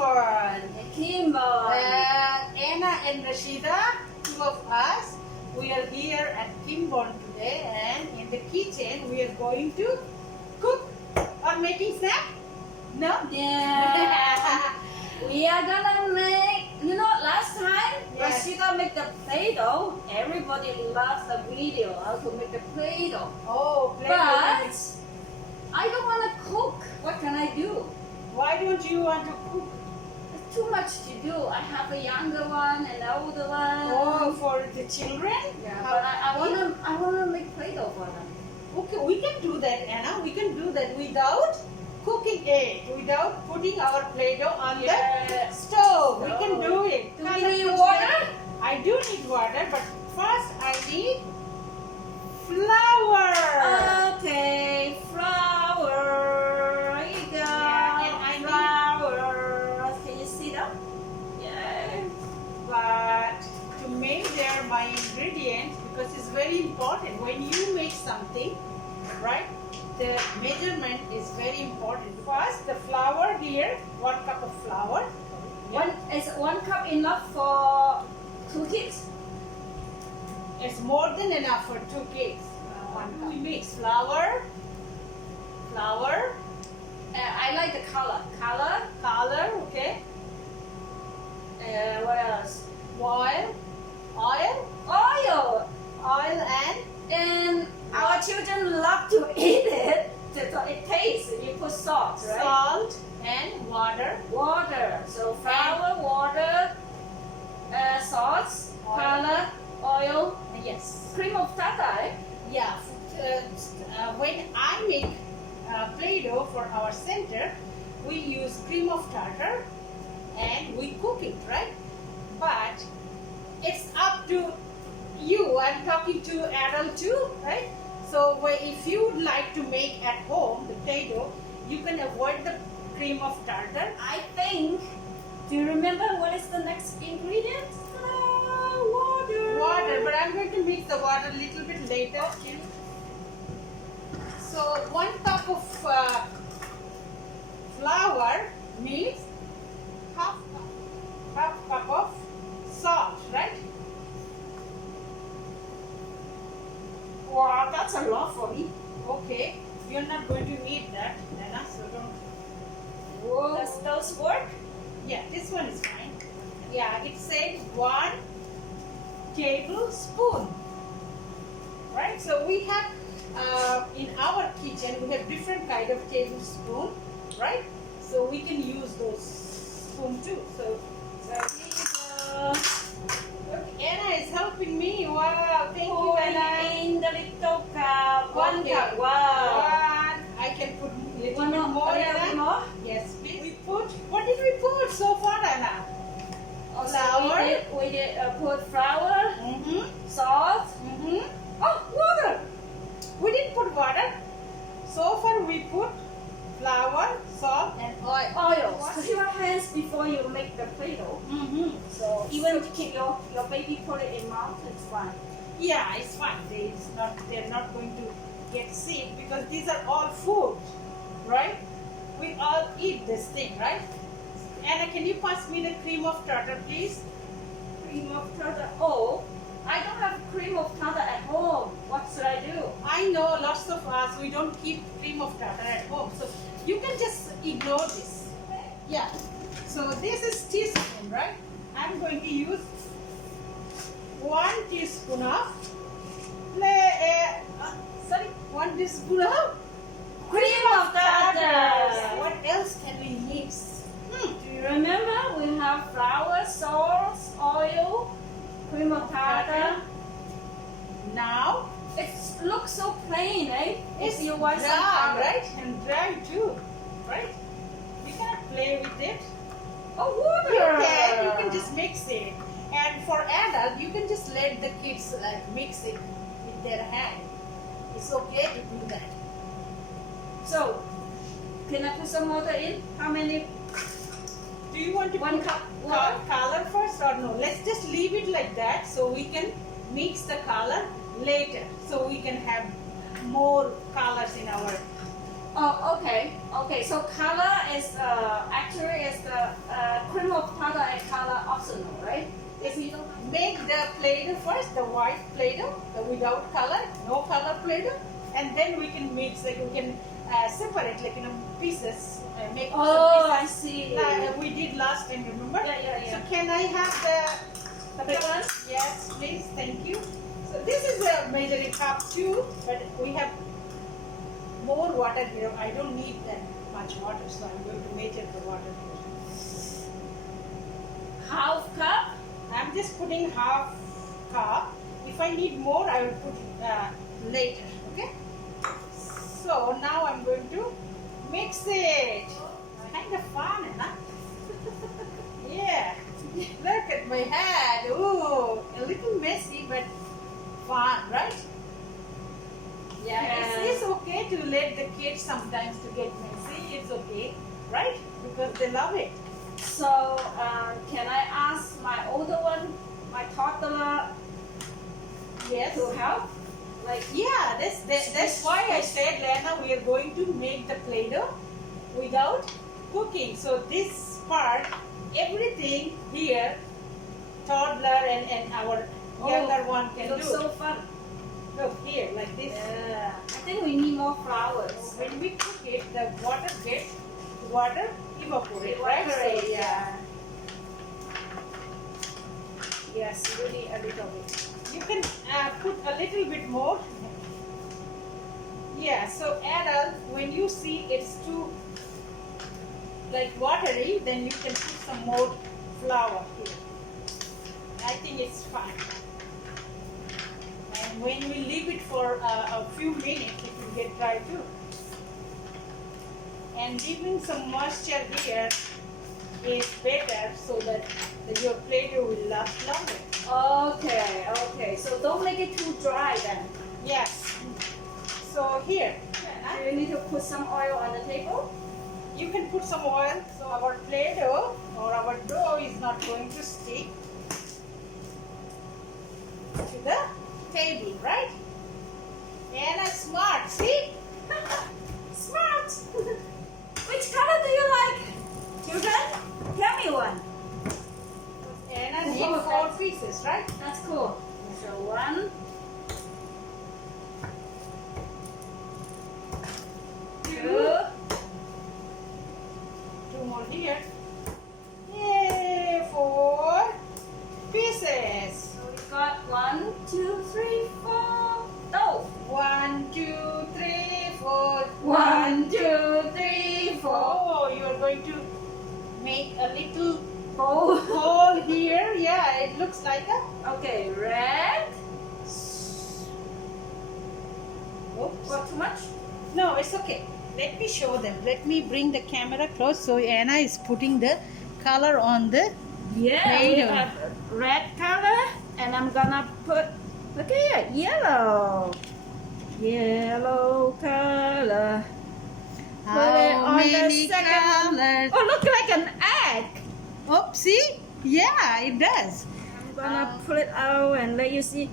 Kimber. Kimber. Anna and Rashida, two of us, we are here at Kimber today, and in the kitchen we are going to cook or making snack. No? Yeah. We are gonna make, last time Yes. Rashida make the Play-Doh. Everybody loves the video how to make the Play-Doh. Oh, But I don't want to cook. What can I do? why don't you want to cook? It's too much to do. I have a younger one and an older one. Oh, for the children? Yeah, How- but I wanna make Play-Doh for them. Okay, we can do that, Anna. We can do that without cooking it, without putting our Play-Doh on the stove. We can do it. Do we need water? I do need water, but first I need flour. Okay, flour. Here you go. Yeah, and I need- flour. Can you see that? Yeah. But to measure my ingredients, because it's very important when you make something, right? The measurement is very important. First, the flour here, 1 cup of flour. Is 1 cup enough for 2 kids? It's more than enough for 2 cakes. 1 cup. We mix flour, I like the color. color, okay, What else? oil, Oil. and Our children love to eat it. So it tastes. You put salt, right? salt and water. Water. So flour, water, salt, Oil. color, oil, Yes. cream of tartar. Eh? Yeah. When I make Play-Doh for our center, we use cream of tartar and we cook it, right? But it's up to you. I'm talking to adult too, right? So if you would like to make at home the Play-Doh, you can avoid the cream of tartar. I think. Do you remember what is the next ingredient? Water. Water, but I'm going to mix the water a little bit later. Okay. So 1 cup of flour means half cup of salt, right? Wow, that's a lot for me. Okay, you're not going to need that, Nana, so don't. Whoa. Does those work? Yeah, this one is fine. Yeah, it said 1 tablespoon. Right, so we have in our kitchen we have different kind of tablespoon, right? So we can use those spoon too. So here you go. Look, Anna is helping me. Wow, thank you, Anna. In the little cup. 1 Okay, cup. Wow. 1. I can put a little One bit more, a little bit Anna. more. Yes, please. We put. What did we put so far, Anna? Flour. We did put flour, salt. Oh, water. We didn't put water. So far we put flour, salt and oil. Oil. Wash your hands before you make the Play-Doh. So even if your baby put it in mouth, it's fine. Yeah, it's fine. They're not going to get sick because these are all food, right? We all eat this thing, right? Anna, can you pass me the cream of tartar, please? Cream of tartar. Oh, I don't have cream of tartar at home. What should I do? I know lots of us, we don't keep cream of tartar at home. So you can just ignore this. Yeah. So this is teaspoon, right? I'm going to use 1 teaspoon of 1 teaspoon of Cream of tartar. What else can we mix? Do you remember we have flour, salt, oil, cream of tartar? Now It looks so plain, eh? it's If you want some dry, color. right? And dry too, right? We cannot play with it. Oh, water! You can just mix it. And for adult, you can just let the kids mix it with their hand. It's okay to do that. So, can I put some water in? How many? Do you want to 1 put cup water? color first or no? Let's just leave it like that so we can mix the color later. So we can have more colors in our. Oh, okay. Okay, so color is actually is the cream of tartar and color optional, right? If you don't Make the Play-Doh first, the white Play-Doh, the without color, no color Play-Doh, and then we can mix, like we can separate, like pieces, make some I pieces. see. We did last time, remember? Yeah. So can I have the big one? Yes, please, thank you. So this is a measuring cup too, but we have more water here. I don't need that much water, so I'm going to measure the water here. Half cup. I'm just putting half cup. If I need more, I will put later. Okay. So now I'm going to mix it. It's kind of fun, huh? Yeah. Look at my hand. Ooh, a little messy, but fun, right? Yeah. It's okay to let the kids sometimes to get messy. It's okay, right? Because they love it. So, can I ask my older one, my toddler, Yes. to help? Like, Yeah, that's why I said, Lena, we are going to make the Play-Doh without cooking. So this part, everything here, toddler and our younger one can looks do. so fun. Look here, like this. Yeah. I think we need more flowers. When we cook it, the water evaporate, right? Evaporate, So, yeah. Yes, really a little bit. You can put a little bit more. Yeah, so adult, when you see it's too like watery, then you can put some more flour here. I think it's fine. And when we leave it for a few minutes, it will get dry too. And leaving some moisture here is better so that your Play-Doh will last longer. Okay. So don't make it too dry then. Yes. So here, Do you need to put some oil on the table? you can put some oil so our Play-Doh or our dough is not going to stick to the table, right? And a smart, see? Smart! Which color do you like? Children, tell me one. And I need 4 pieces, right? That's cool. So 1, 2. 2 more here. Yay! 4 pieces. So we got 1, 2, 3, 4. No. 1, 2, 3, 4. 1, 2, 3, 4. Oh, you are going to make a little Oh. hole here. Yeah, it looks like a. Okay, red. Oops. What, too much? No, it's okay. Let me show them. Let me bring the camera close. So Anna is putting the color on the. Yeah, we Play-Doh. have red color, and I'm gonna put, look at it, yellow. Yellow color. Put it How on the many second one. colors? Oh, look like an egg. Oh, see? Yeah, it does. I'm gonna pull it out and let you see.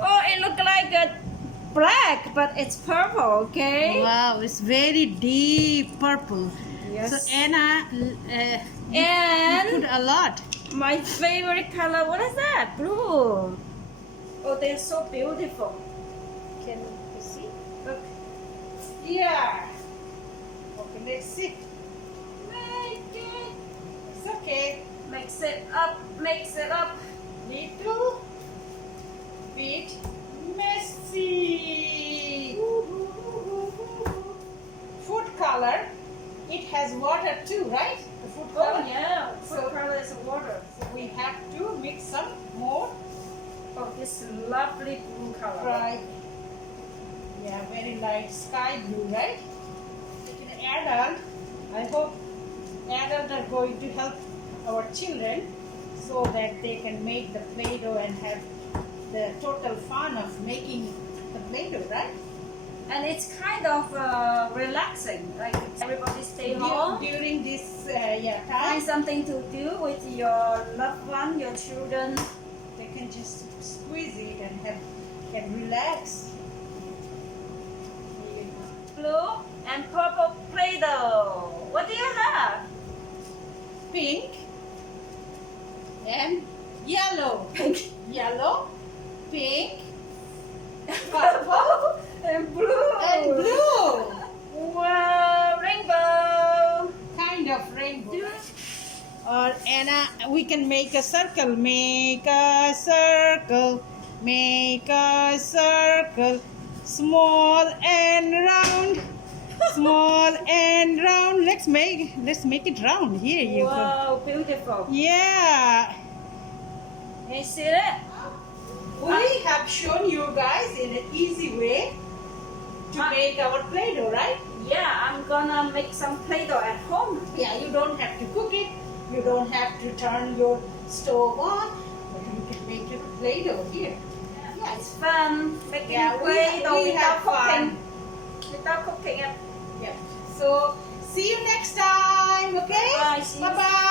Oh, it look like a black, but it's purple, okay? Wow, it's very deep purple. Yes. So Anna, you And put a lot. my favorite color, what is that? Blue. Oh, they're so beautiful. Can you see? Look. Yeah. Okay, let's see. Make it. It's okay. Mix it up, mix it up. Little bit messy. Food color. It has water too, right? The food color. Oh yeah, food So- color is water. So we have to mix some more. Oh, this lovely blue color. Right. Yeah, very light sky blue, right? In adult, I hope adults are going to help our children so that they can make the Play-Doh and have the total fun of making the Play-Doh, right? And it's kind of relaxing. Like everybody stay home. During this time, Find something to do with your loved one, your children. they can just squeeze it and can relax. Blue and purple Play-Doh. What do you have? Pink and yellow. Pink. Yellow, pink, purple, And blue. and blue. Wow, rainbow. Kind of rainbow. Or Anna, we can make a circle. Make a circle. Make a circle. Small and round. Small and round. Let's make it round. Here you go. Wow, beautiful. Yeah. You see that? We have shown you guys in an easy way to make our Play-Doh, right? Yeah, I'm gonna make some Play-Doh at home. Yeah, you don't have to cook it. You don't have to turn your stove on. But you can make your Play-Doh here. Yeah, It's fun making Yeah, Play-Doh we without have fun. cooking. Without cooking it. yeah. So, see you next time, okay? Bye. See you Bye-bye.